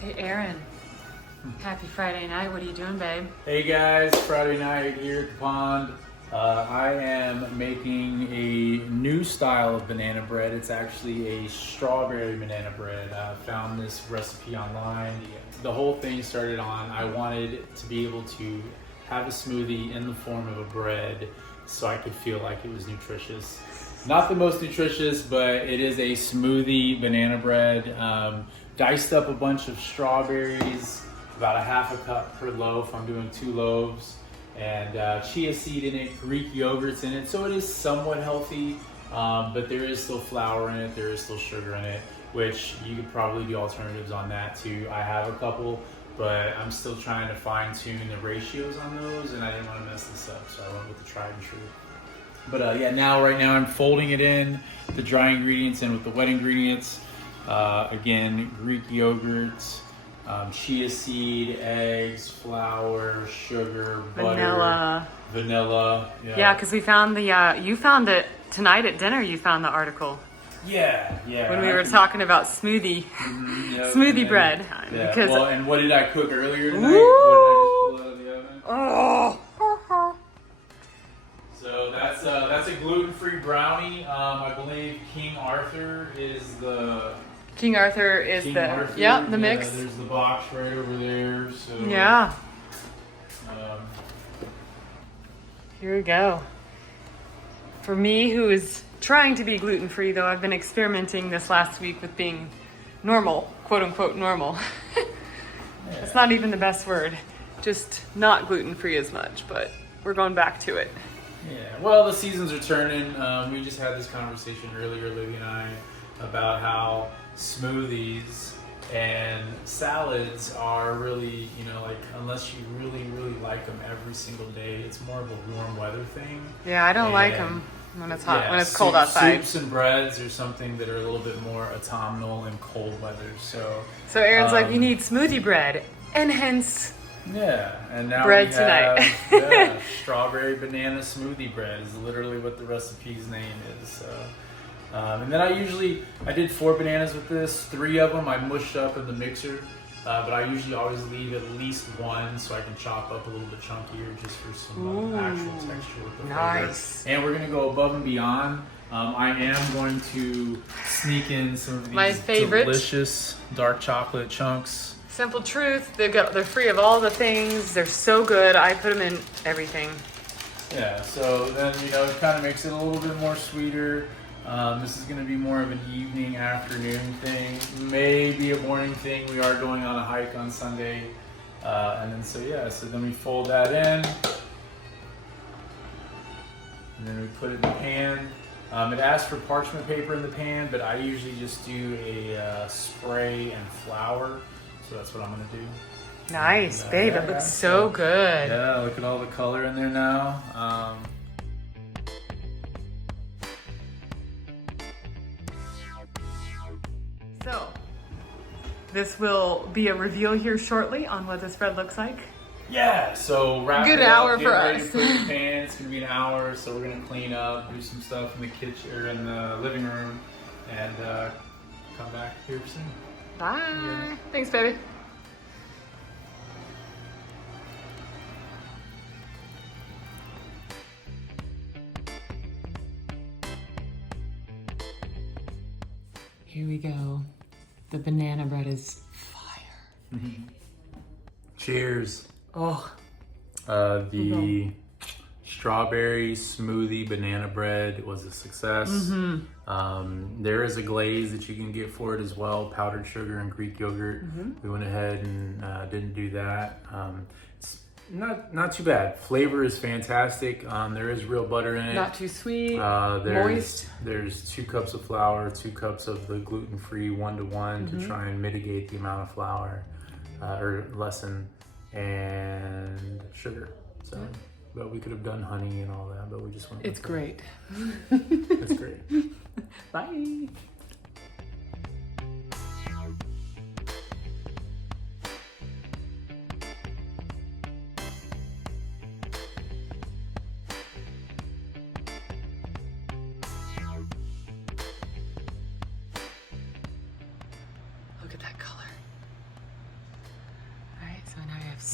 Hey Aaron, happy Friday night. What are you doing, babe? Hey guys, Friday night here at the pond. I am making a new style of banana bread. It's actually a strawberry banana bread. I found this recipe online. The whole thing started on I wanted to be able to have a smoothie in the form of a bread so I could feel like it was nutritious. Not the most nutritious, but it is a smoothie banana bread. Diced up a bunch of strawberries, about a half a cup per loaf. I'm doing 2 loaves. And chia seed in it, Greek yogurt's in it, so it is somewhat healthy, but there is still flour in it, there is still sugar in it, which you could probably do alternatives on that too. I have a couple, but I'm still trying to fine tune the ratios on those, and I didn't want to mess this up, so I went with the tried and true. But yeah, right now I'm folding it in, the dry ingredients in with the wet ingredients. Again, Greek yogurt, chia seed, eggs, flour, sugar, butter, vanilla. Yeah, because we found the, you found it tonight at dinner, you found the article. Yeah. When we were talking about smoothie, Yep, smoothie bread. Yeah. Because, well, and what did I cook earlier tonight? What did I just pull out of the oven? oh. So that's a gluten-free brownie. I believe King Arthur is the... the mix. There's the box right over there. So yeah. Here we go. For me, who is trying to be gluten-free, though I've been experimenting this last week with being normal, quote unquote normal. Yeah. It's not even the best word. Just not gluten-free as much, but we're going back to it. Yeah, well, the seasons are turning. We just had this conversation earlier, Libby and I, about how smoothies and salads are really, like, unless you really, really like them every single day, it's more of a warm weather thing. Yeah, I don't like them when it's hot, when it's cold outside. Soups and breads are something that are a little bit more autumnal in cold weather. So Aaron's like, you need smoothie bread, and hence... Yeah, and now bread we have tonight. strawberry banana smoothie bread is literally what the recipe's name is. So, and then I did 4 bananas with this. 3 of them I mushed up in the mixer, but I usually always leave at least 1 so I can chop up a little bit chunkier just for some actual texture with the flavor. Nice. And we're gonna go above and beyond. I am going to sneak in some of these delicious dark chocolate chunks. Simple truth, they're free of all the things. They're so good. I put them in everything. Yeah, so then, it kind of makes it a little bit more sweeter. This is going to be more of an evening, afternoon thing. Maybe a morning thing. We are going on a hike on Sunday. And then, so then we fold that in. And then we put it in the pan. It asks for parchment paper in the pan, but I usually just do a spray and flour. So that's what I'm going to do. Nice, babe. It looks so good. Yeah, look at all the color in there now. So, this will be a reveal here shortly on what this bread looks like. Yeah, so wrap Good it up, hour get for ready us. to put it in the pan. It's going to be an hour, so we're going to clean up, do some stuff in the kitchen or in the living room, and come back here soon. Bye. Yeah. Thanks, baby. Here we go. The banana bread is fire. Cheers. Oh. The strawberry smoothie banana bread was a success. There is a glaze that you can get for it as well, powdered sugar and Greek yogurt. We went ahead and didn't do that. It's not too bad. Flavor is fantastic. There is real butter in it. Not too sweet, moist. moist. There's 2 cups of flour, 2 cups of the gluten-free 1-to-1 to try and mitigate the amount of flour or lessen, and sugar. So, but we could have done honey and all that, but we just went. It's great. It's great. Bye. Look at that color.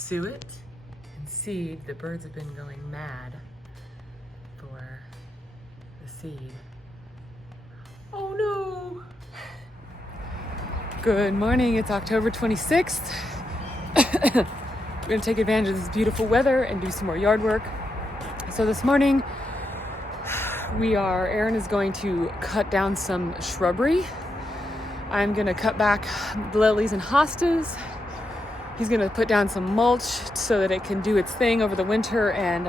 suet and seed. The birds have been going mad for the seed. Oh no! Good morning, it's October 26th. We're gonna take advantage of this beautiful weather and do some more yard work. So this morning, Aaron is going to cut down some shrubbery. I'm gonna cut back the lilies and hostas. He's gonna put down some mulch so that it can do its thing over the winter and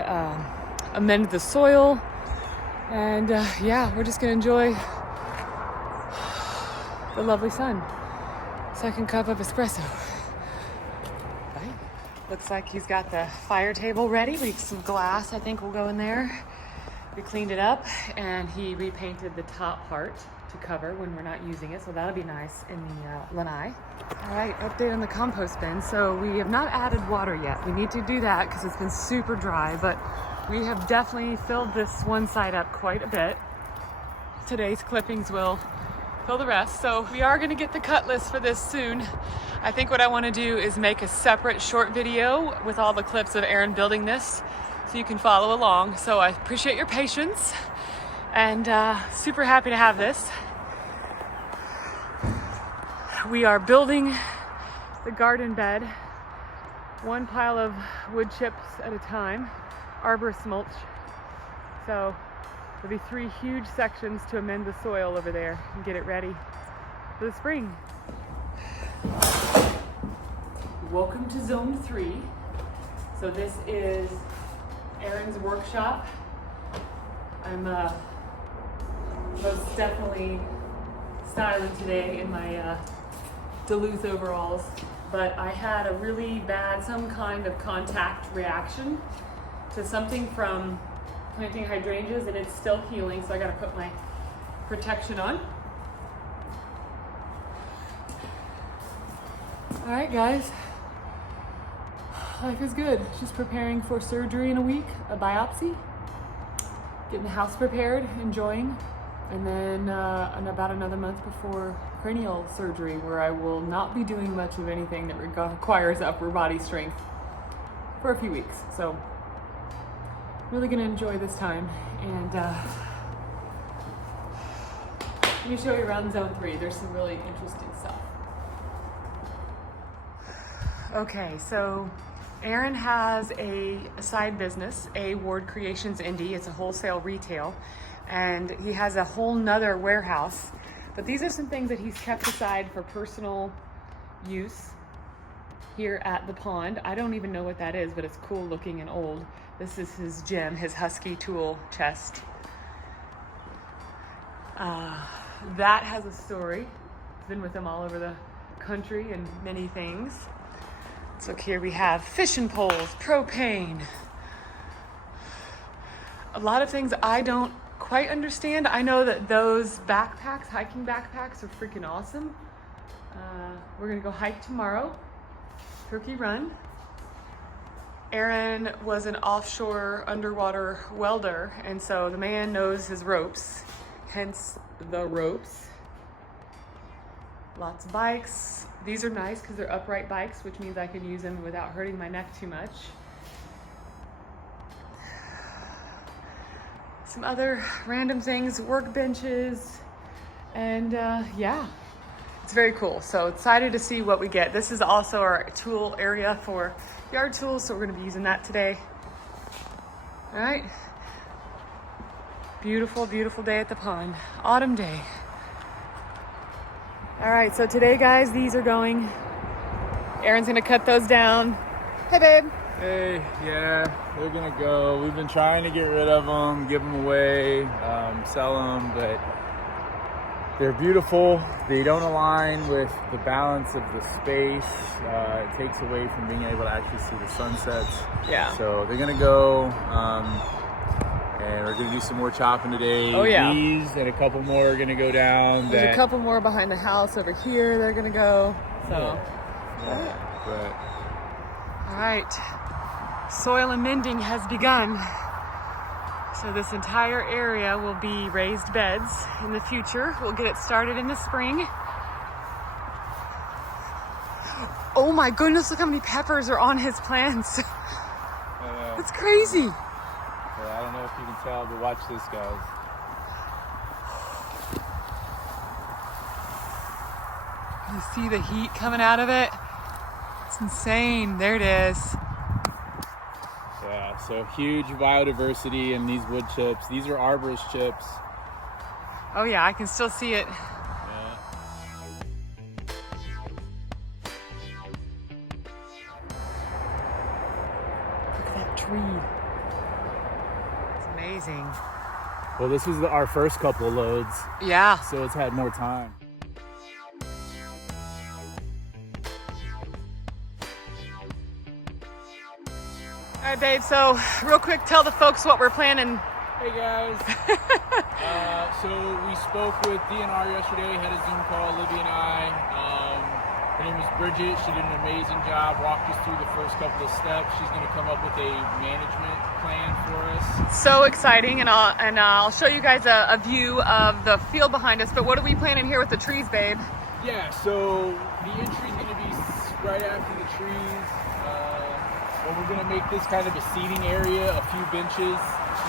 amend the soil. And yeah, we're just gonna enjoy the lovely sun. Second cup of espresso. Bye. Looks like he's got the fire table ready. We have some glass, I think will go in there. We cleaned it up and he repainted the top part to cover when we're not using it, so that'll be nice in the lanai. All right, update on the compost bin. So we have not added water yet. We need to do that because it's been super dry, but we have definitely filled this one side up quite a bit. Today's clippings will fill the rest. So we are gonna get the cut list for this soon. I think what I wanna do is make a separate short video with all the clips of Aaron building this so you can follow along. So I appreciate your patience and super happy to have this. We are building the garden bed, one pile of wood chips at a time, arborist mulch. So there'll be 3 huge sections to amend the soil over there and get it ready for the spring. Welcome to zone 3. So this is Aaron's workshop. I'm most definitely styling today in my Duluth overalls, but I had a really bad, some kind of contact reaction to something from planting hydrangeas, and it's still healing, so I gotta put my protection on. All right, guys. Life is good. Just preparing for surgery in a week, a biopsy, getting the house prepared, enjoying, and then in about another month before cranial surgery, where I will not be doing much of anything that requires upper body strength for a few weeks. So really gonna enjoy this time, and let me show you around zone 3. There's some really interesting stuff. Okay, so Aaron has a side business, A Ward Creations Indie. It's a wholesale retail, and he has a whole nother warehouse. But these are some things that he's kept aside for personal use here at the pond. I don't even know what that is, but it's cool looking and old. This is his gym, his Husky tool chest. That has a story. It's been with him all over the country and many things. So here we have fishing poles, propane. A lot of things I don't quite understand. I know that those backpacks, hiking backpacks, are freaking awesome. We're gonna go hike tomorrow, Turkey Run. Aaron was an offshore underwater welder, and so the man knows his ropes, hence the ropes. Lots of bikes. These are nice because they're upright bikes, which means I can use them without hurting my neck too much. Some other random things, workbenches, and yeah, it's very cool. So excited to see what we get. This is also our tool area for yard tools, so we're gonna be using that today. All right, beautiful, beautiful day at the pond, autumn day. All right, so today, guys, these are going. Aaron's gonna cut those down. Hey, babe. Hey, yeah, they're gonna go. We've been trying to get rid of them, give them away, sell them, but they're beautiful. They don't align with the balance of the space. It takes away from being able to actually see the sunsets. Yeah. So they're gonna go, and we're gonna do some more chopping today. Oh, yeah. These and a couple more are gonna go down. There's a couple more behind the house over here. They're gonna go. So. All right. Soil amending has begun. So this entire area will be raised beds in the future. We'll get it started in the spring. Oh my goodness, look how many peppers are on his plants. That's crazy. Yeah, I don't know if you can tell, but watch this, guys. You see the heat coming out of it? It's insane. There it is. Yeah, so huge biodiversity in these wood chips. These are arborist chips. Oh yeah, I can still see it. Yeah. Look at that tree. It's amazing. Well, this was our first couple of loads, Yeah. so it's had more time. All right, babe, so real quick, tell the folks what we're planning. Hey guys. So we spoke with DNR yesterday, had a Zoom call, Libby and I. Her name was Bridget. She did an amazing job, walked us through the first couple of steps. She's going to come up with a management plan for us. So exciting, and I'll show you guys a view of the field behind us, but what are we planning here with the trees, babe? Yeah, so the entry is going to be right after the trees. Well, we're going to make this kind of a seating area, a few benches.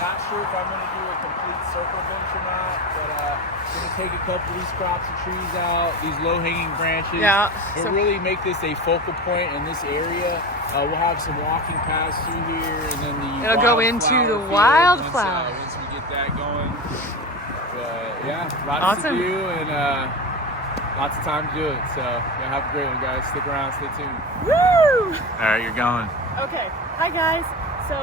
Not sure if I'm going to do a complete circle bench or not, but going to take a couple of these crops of trees out, these low-hanging branches. Yeah. But really make this a focal point in this area. We'll have some walking paths through here, and then the It'll go into the wildflower. Once we get that going. But yeah, lots Awesome. to do, and lots of time to do it. So yeah, have a great one, guys. Stick around, stay tuned. Woo! All right, you're going. Okay, hi guys. So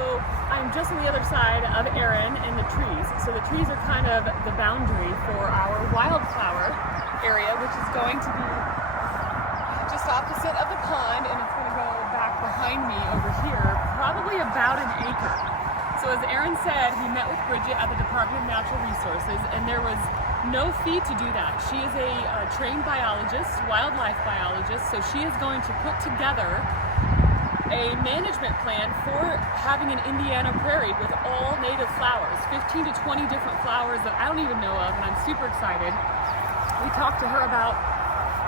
I'm just on the other side of Aaron in the trees. So the trees are kind of the boundary for our wildflower area, which is going to be just opposite of the pond, and it's going to go back behind me over here, probably about an acre. So as Aaron said, he met with Bridget at the Department of Natural Resources, and there was no fee to do that. She is a trained biologist, wildlife biologist, so she is going to put together a management plan for having an Indiana prairie with all native flowers, 15 to 20 different flowers that I don't even know of, and I'm super excited. We talked to her about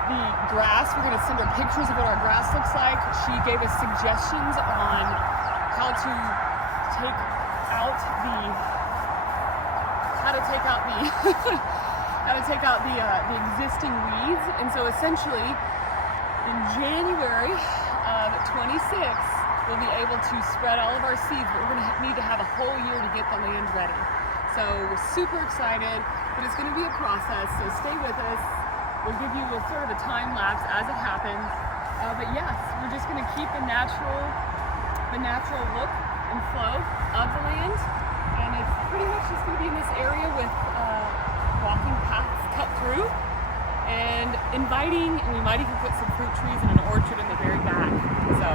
the grass. We're going to send her pictures of what our grass looks like. She gave us suggestions on how to take out the the existing weeds. And so essentially in January of 26, we'll be able to spread all of our seeds, but we're going to need to have a whole year to get the land ready. So we're super excited, but it's going to be a process, so stay with us. We'll give you a sort of a time lapse as it happens. But yes, we're just going to keep the natural look and flow of the land, and it's pretty much just going to be in this area with walking paths cut through, and inviting, and we might even put some fruit trees and an orchard in the very back. So,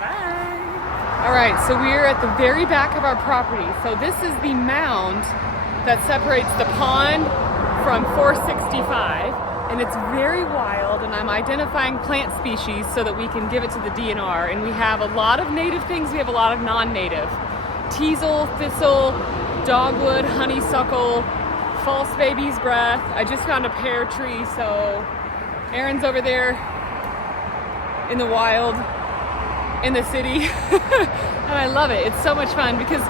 bye. All right, so we're at the very back of our property. So this is the mound that separates the pond from 465, and it's very wild, and I'm identifying plant species so that we can give it to the DNR. And we have a lot of native things, we have a lot of non-native. Teasel, thistle, dogwood, honeysuckle, false baby's breath. I just found a pear tree, so Aaron's over there in the wild, in the city, and I love it. It's so much fun because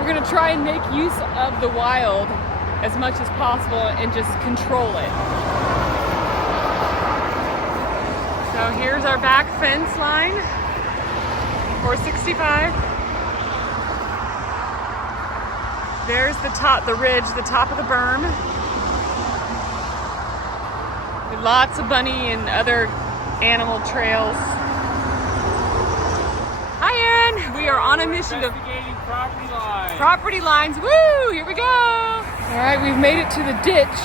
we're gonna try and make use of the wild as much as possible and just control it. So here's our back fence line, 465. There's the top, the ridge, the top of the berm. With lots of bunny and other animal trails. Hi, Aaron. We are on a mission to Investigating property lines. property lines. Woo! Here we go. All right, we've made it to the ditch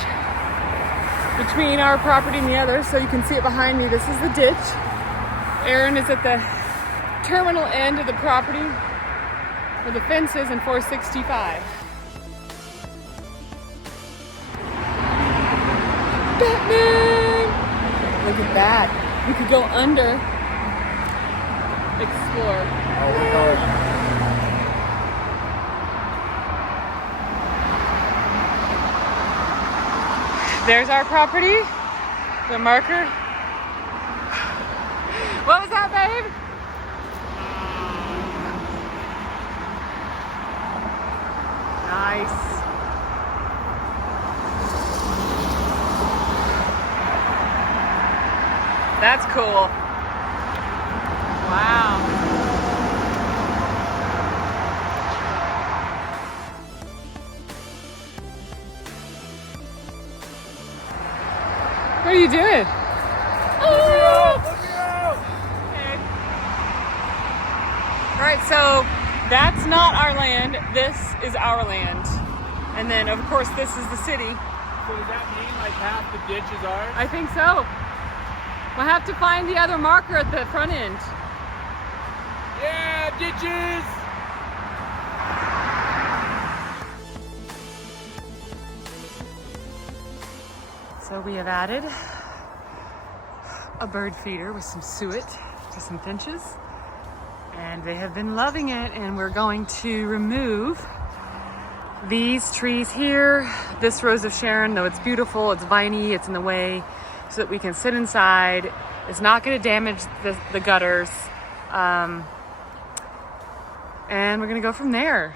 between our property and the other, so you can see it behind me. This is the ditch. Aaron is at the terminal end of the property where the fence is in 465. Batman! Look at that. We could go under, explore. Oh, we're going. There's our property, the marker. What was that, babe? Nice. That's cool. Wow. What are you doing? All right, so that's not our land. This is our land. And then, of course, this is the city. So does that mean like half the ditch is ours? I think so. We'll have to find the other marker at the front end. Yeah, ditches! So we have added a bird feeder with some suet to some finches. And they have been loving it, and we're going to remove these trees here. This rose of Sharon, though it's beautiful, it's viney, it's in the way, so that we can sit inside. It's not going to damage the gutters. And we're going to go from there.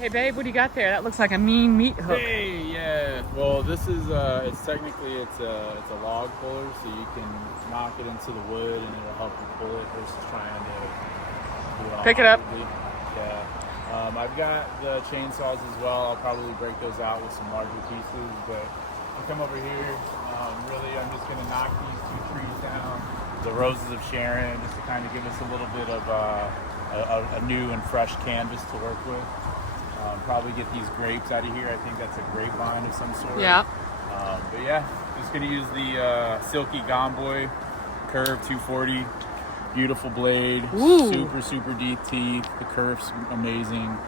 Hey babe, what do you got there? That looks like a mean meat hook. Hey, yeah. Well, this is it's technically it's a log puller, so you can knock it into the wood and it'll help you pull it versus trying to do it all Pick it up. awkwardly. Yeah. I've got the chainsaws as well. I'll probably break those out with some larger pieces, but I'll come over here. Really, I'm just gonna knock these two trees down. The roses of Sharon, just to kind of give us a little bit of a new and fresh canvas to work with. Probably get these grapes out of here. I think that's a grapevine of some sort. Yeah. But yeah, just gonna use the Silky Gomboy Curve 240. Beautiful blade. Ooh. Super deep teeth. The curve's amazing.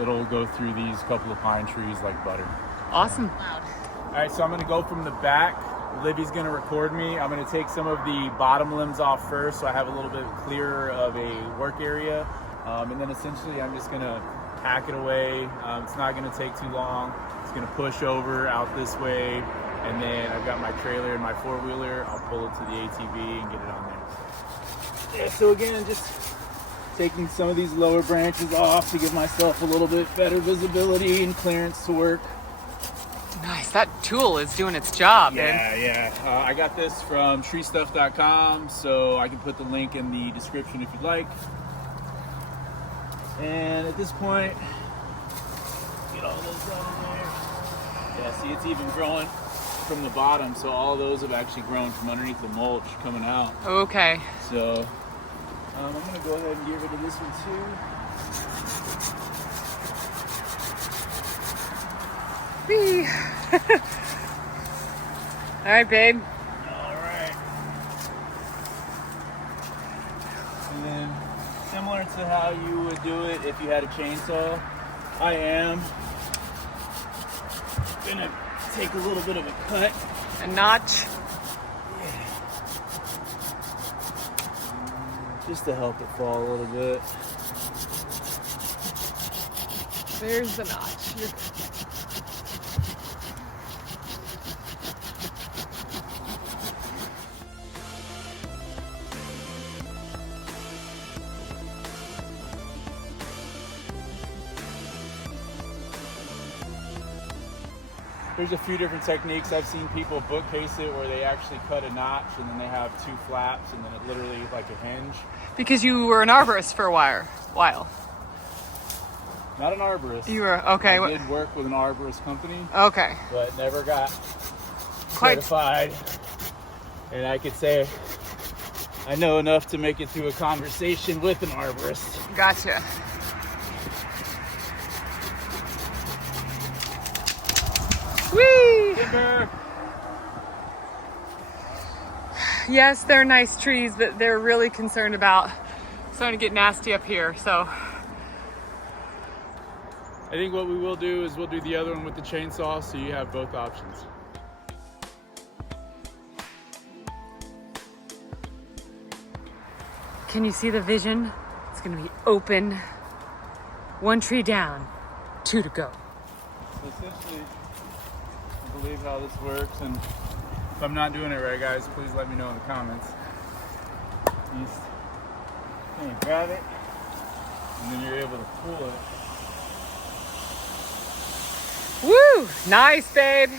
It'll go through these couple of pine trees like butter. Awesome. All right, so I'm gonna go from the back. Livy's gonna record me. I'm gonna take some of the bottom limbs off first, so I have a little bit clearer of a work area. And then essentially I'm just gonna hack it away. It's not gonna take too long. It's gonna push over out this way, and then I've got my trailer and my four-wheeler. I'll pull it to the ATV and get it on there. Yeah, so again, just taking some of these lower branches off to give myself a little bit better visibility and clearance to work. Nice, that tool is doing its job, babe. Yeah. I got this from treestuff.com, so I can put the link in the description if you'd like. And at this point, get all those out of there. Yeah, see, it's even growing from the bottom, so all those have actually grown from underneath the mulch coming out. Okay. So I'm gonna go ahead and get rid of this one too. Whee. All right, babe. All right. And then, similar to how you would do it if you had a chainsaw, I am gonna take a little bit of a cut. A notch. Just to help it fall a little bit. There's the notch. There's a few different techniques. I've seen people bookcase it where they actually cut a notch and then they have two flaps and then it literally like a hinge. Because you were an arborist for a while. Not an arborist. You were, okay. I did work with an arborist company, Okay. but never got Quite. certified. And I could say I know enough to make it through a conversation with an arborist. Gotcha. Whee! Timber. Yes, they're nice trees, but they're really concerned about starting to get nasty up here, so. I think what we will do is we'll do the other one with the chainsaw so you have both options. Can you see the vision? It's gonna be open. 1 tree down, 2 to go. So essentially, I believe how this works, and if I'm not doing it right, guys, please let me know in the comments. You grab it, and then you're able to pull it. Woo! Nice, babe.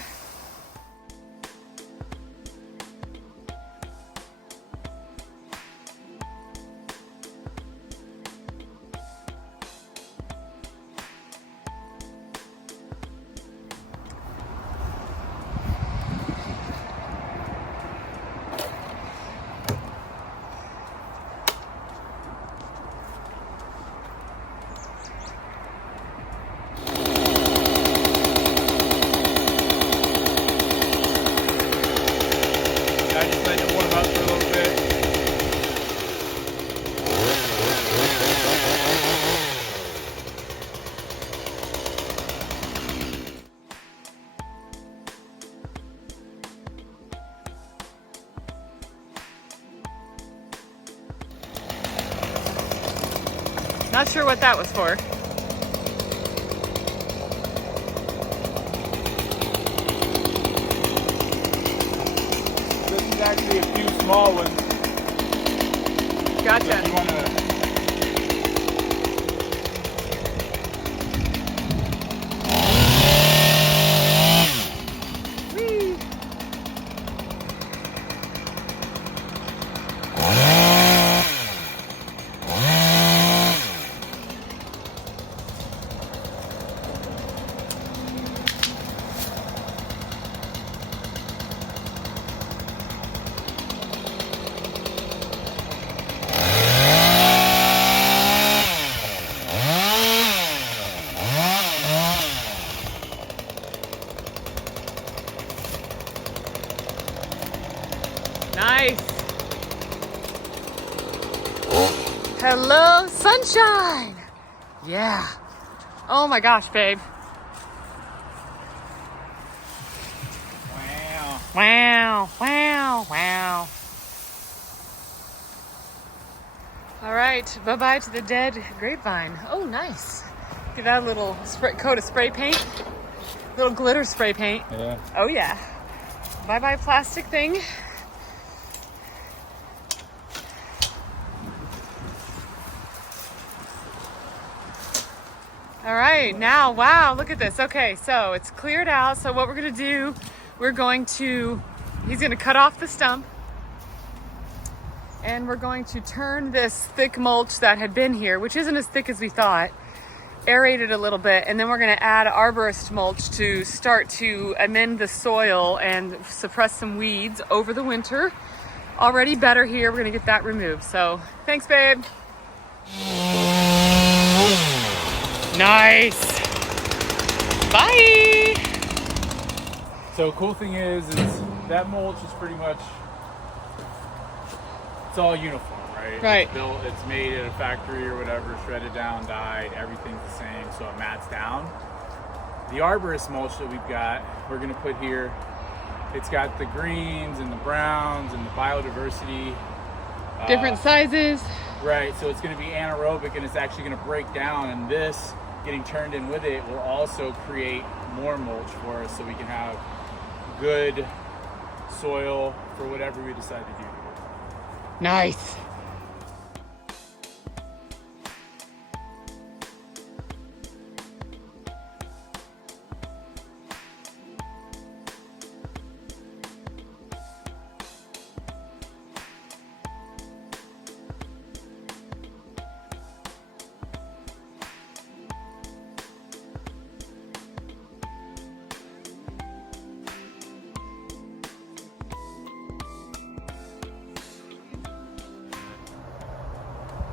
I just let it warm up for a little bit. Not sure what that was for. This is actually a few small ones. Gotcha. So if you want to. Whee! Nice. Hello, sunshine. Yeah. Oh my gosh, babe. Wow. Wow, wow, wow. All right, bye-bye to the dead grapevine. Oh, nice. Give that a little coat of spray paint. Little glitter spray paint. Yeah. Oh yeah. Bye-bye plastic thing. All right, now, wow, look at this. Okay, so it's cleared out. So what we're gonna do, he's gonna cut off the stump, and we're going to turn this thick mulch that had been here, which isn't as thick as we thought, aerate it a little bit, and then we're gonna add arborist mulch to start to amend the soil and suppress some weeds over the winter. Already better here, we're gonna get that removed. So, thanks, babe. Nice. Bye. So cool thing is that mulch is pretty much, it's all uniform, right? Right. It's built, it's made at a factory or whatever, shredded down, dyed, everything's the same, so it mats down. The arborist mulch that we've got, we're gonna put here, it's got the greens and the browns and the biodiversity. Different sizes. Right, so it's gonna be anaerobic and it's actually gonna break down, and this, getting turned in with it, will also create more mulch for us so we can have good soil for whatever we decide to do. Nice.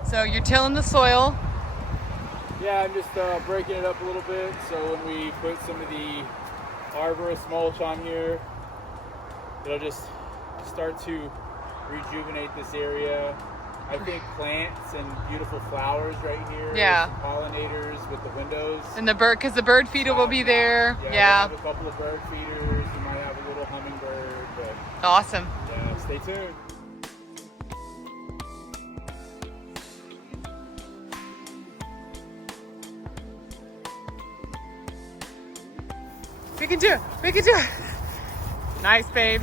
So you're tilling the soil. Yeah, I'm just breaking it up a little bit, so when we put some of the arborist mulch on here, it'll just start to rejuvenate this area. I think plants and beautiful flowers right here. Yeah. Some pollinators with the windows. And the bird, because the bird feeder will be there. Yeah. Yeah. We have a couple of bird feeders. We might have a little hummingbird, but Awesome. yeah, stay tuned. can do it. We can do it. Nice, babe.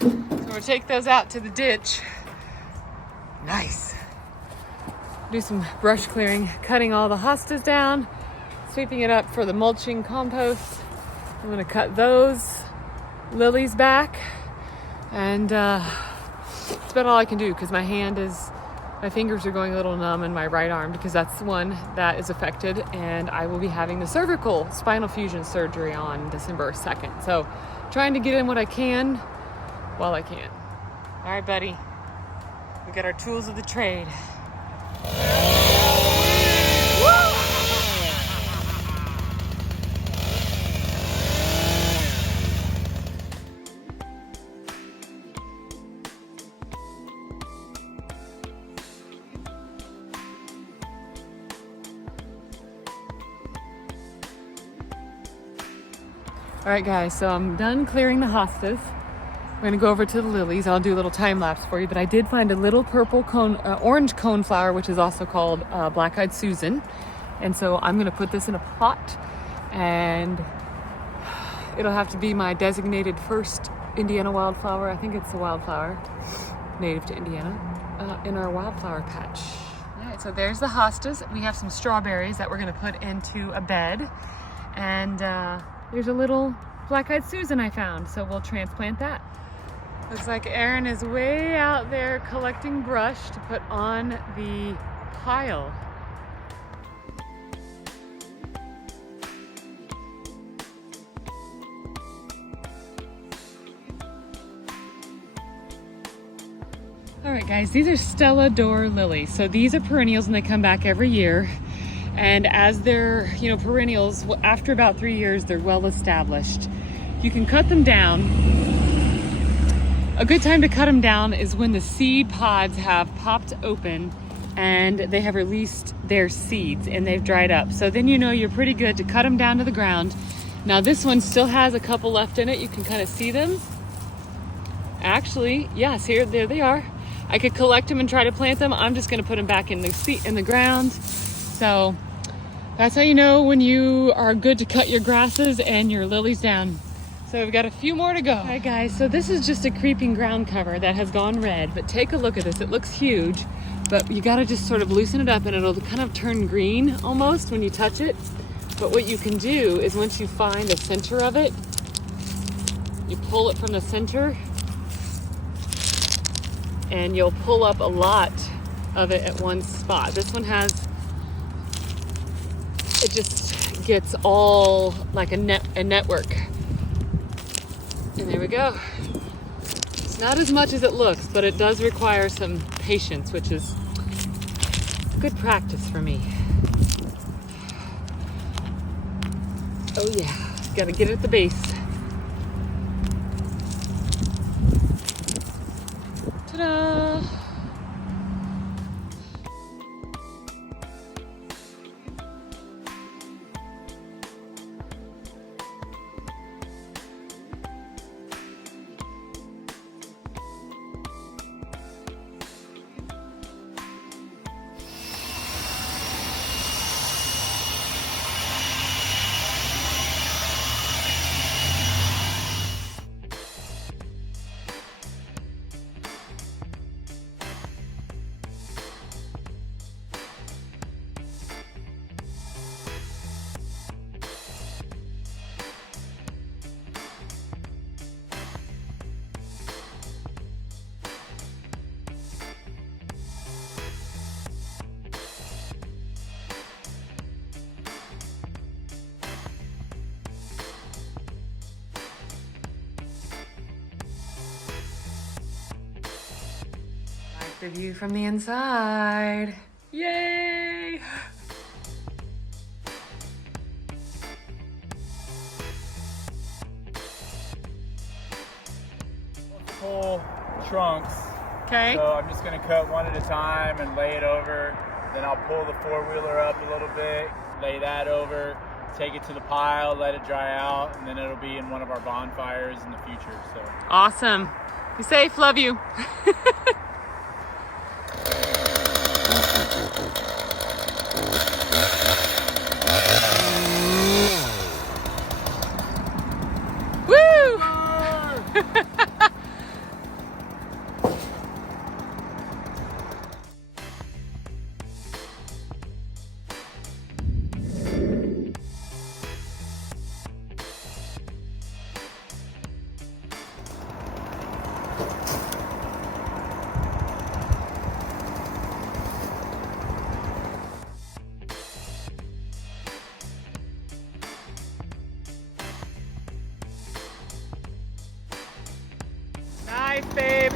So we'll take those out to the ditch. Nice. Do some brush clearing, cutting all the hostas down, sweeping it up for the mulching compost. I'm gonna cut those lilies back, and it's about all I can do because my fingers are going a little numb in my right arm because that's the one that is affected, and I will be having the cervical spinal fusion surgery on December 2nd. So trying to get in what I can while I can. All right, buddy. We got our tools of the trade. All right, guys, so I'm done clearing the hostas. We're gonna go over to the lilies. I'll do a little time lapse for you, but I did find a little purple orange coneflower, which is also called black-eyed Susan. And so I'm gonna put this in a pot, and it'll have to be my designated first Indiana wildflower. I think it's a wildflower native to Indiana in our wildflower patch. All right, so there's the hostas. We have some strawberries that we're gonna put into a bed, and there's a little black-eyed Susan I found, so we'll transplant that. Looks like Aaron is way out there collecting brush to put on the pile. All right, guys, these are Stella d'Or lilies. So these are perennials and they come back every year. And as they're, perennials, after about 3 years, they're well established. You can cut them down. A good time to cut them down is when the seed pods have popped open and they have released their seeds and they've dried up. So then you're pretty good to cut them down to the ground. Now this one still has a couple left in it. You can kind of see them. Actually, yes, there they are. I could collect them and try to plant them. I'm just gonna put them back in the ground. So that's how you know when you are good to cut your grasses and your lilies down. So we've got a few more to go. All right, guys, so this is just a creeping ground cover that has gone red, but take a look at this. It looks huge, but you gotta just sort of loosen it up and it'll kind of turn green almost when you touch it. But what you can do is once you find the center of it, you pull it from the center and you'll pull up a lot of it at one spot. This one it just gets all like a network. And there we go. It's not as much as it looks, but it does require some patience, which is good practice for me. Oh yeah, gotta get it at the base. Ta-da! The view from the inside. Yay! Multiple trunks. Okay. So I'm just gonna cut one at a time and lay it over. Then I'll pull the four-wheeler up a little bit, lay that over, take it to the pile, let it dry out, and then it'll be in one of our bonfires in the future. So Awesome. Be safe, love you. Nice, babe.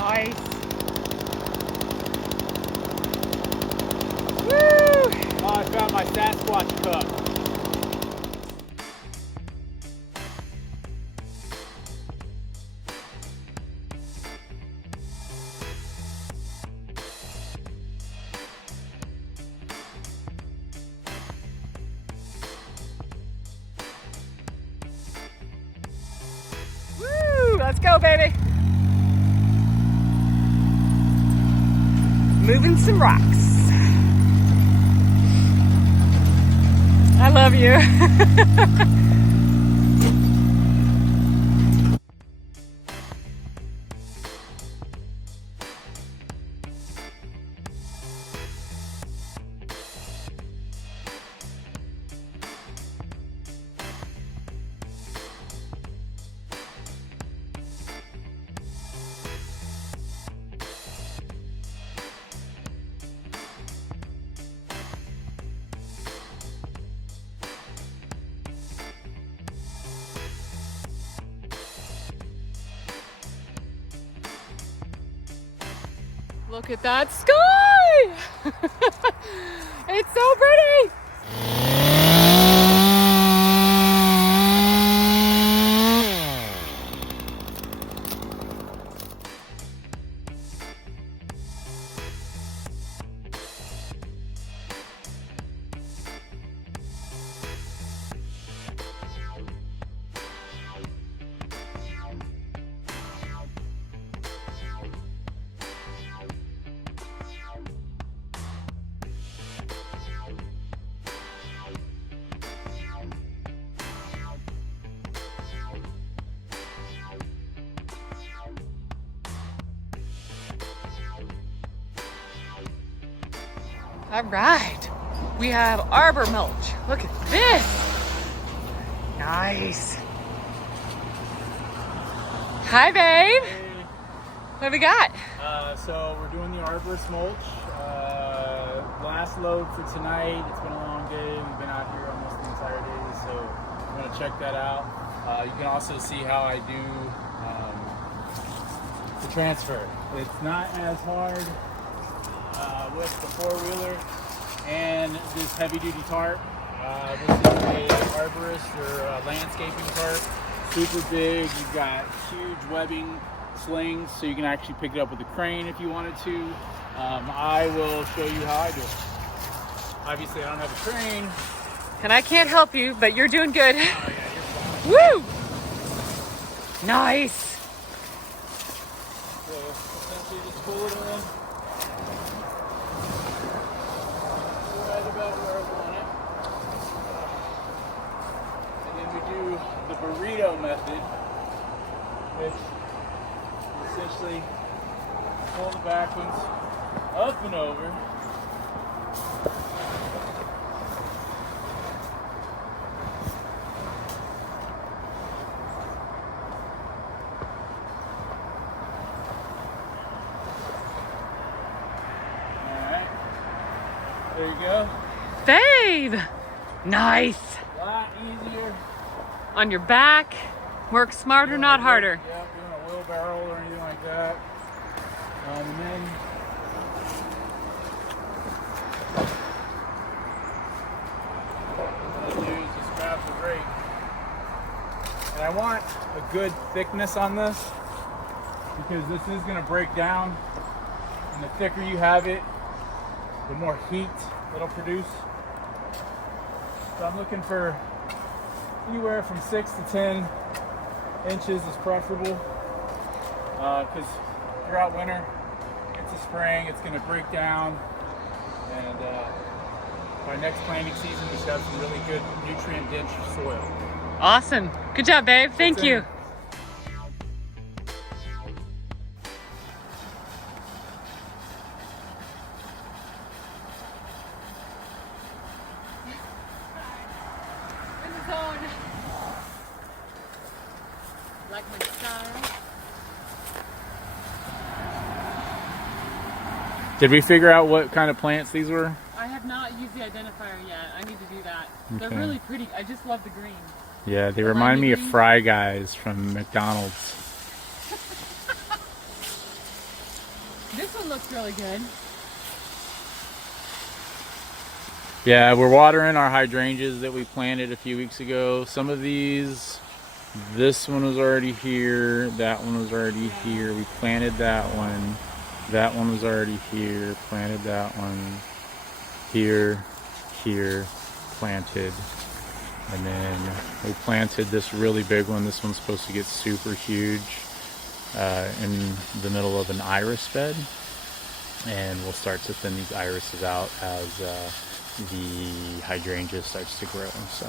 Nice. Woo! Oh, I found my Sasquatch cup. Woo! Let's go, baby. Moving some rocks. I love you. Look at that sky! It's so pretty! All right, we have arbor mulch. Look at this. Nice. Hi, babe. Hey. What have we got? So we're doing the arborist mulch. Last load for tonight. It's been a long day. We've been out here almost the entire day, so I'm gonna check that out. You can also see how I do the transfer. It's not as hard with the four-wheeler and this heavy-duty tarp. This is a arborist or landscaping tarp. Super big. You've got huge webbing slings, so you can actually pick it up with a crane if you wanted to. I will show you how I do it. Obviously, I don't have a crane. And I can't help you, but you're doing good. Oh, yeah, you're fine. Woo! Nice. So essentially, just pull it in. Right about where I want it. And then we do the burrito method, which essentially pull the back ones up and over. Alright, there you go. Babe! Nice. A lot easier. On your back. Work smarter, not harder. Yeah, doing a wheelbarrow or anything like that. And then what I do is just grab the rake. And I want a good thickness on this. because this is going to break down, and the thicker you have it, the more heat it'll produce. So I'm looking for anywhere from 6 to 10 inches is preferable, because throughout winter, into spring, it's going to break down, and by next planting season, we should have some really good nutrient-dense soil. Awesome. Good job, babe. Thank you. Like my style. Did we figure out what kind of plants these were? I have not used the identifier yet. I need to do that. Okay. They're really pretty. I just love the green. Yeah, they remind me of Fry Guys from McDonald's. This one looks really good. Yeah, we're watering our hydrangeas that we planted a few weeks ago. Some of these, this one was already here, that one was already here. We planted that one. That one was already here, planted that one. Here, planted. And then we planted this really big one. This one's supposed to get super huge in the middle of an iris bed. And we'll start to thin these irises out as the hydrangea starts to grow. So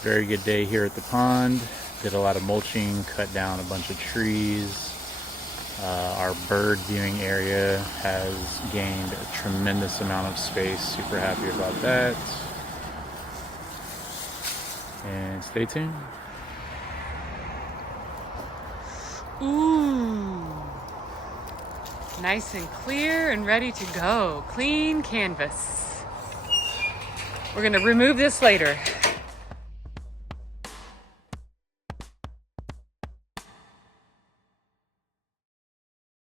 very good day here at the pond. Did a lot of mulching, cut down a bunch of trees. Our bird viewing area has gained a tremendous amount of space. Super happy about that. And stay tuned. Ooh. Nice and clear and ready to go. Clean canvas. We're gonna remove this later.